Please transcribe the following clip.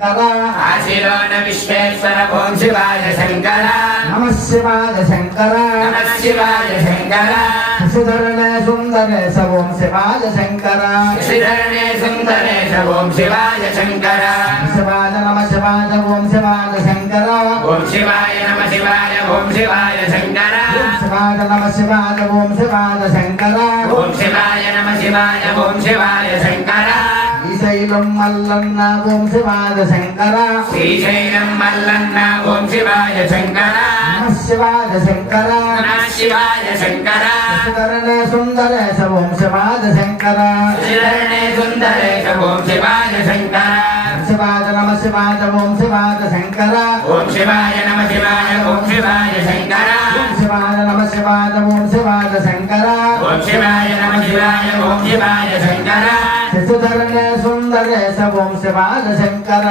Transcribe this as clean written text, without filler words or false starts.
आशीलोन विश्वेश्वर ओम शिवाय शंकर नमः शिवाय शंकर नमः शिवाय शंकर सुधरणे सुंदरेश ओम शिवाय शंकर श्रीधरणे सुंदरेश ओम शिवाय शंकर शिवाय नमः शिवाय ओम शिवाय शंकर ओम शिवाय नमः शिवाय ओम शिवाय शंकर शिवाय नमः शिवाय ओम शिवाय शंकर ओम शिवाय नमः शिवाय ओम शिवाय शंकर శ్రీశైలం మల్లన్న ఓం శివాయ శంకర श्रीशैलम मल्लन्न ओम शिवाय शंकर నమః శివాయ శంకర नमः शिवाय शंकर సుధరणे సుందరేశ ఓం శివాయ శంకర श्रीधरणे सुंदरेश ओम शिवाय शंकर శివాయ నమః శివాయ ఓం శివాయ శంకర ओम शिवाय नमः शिवाय ओम शिवाय शंकर శివాయ నమః శివాయ ఓం శివాయ శంకర ओम शिवाय नमः शिवाय ओम शिवाय शंकर సుధరणे సుందరేశ ఓం శివాయ శంకర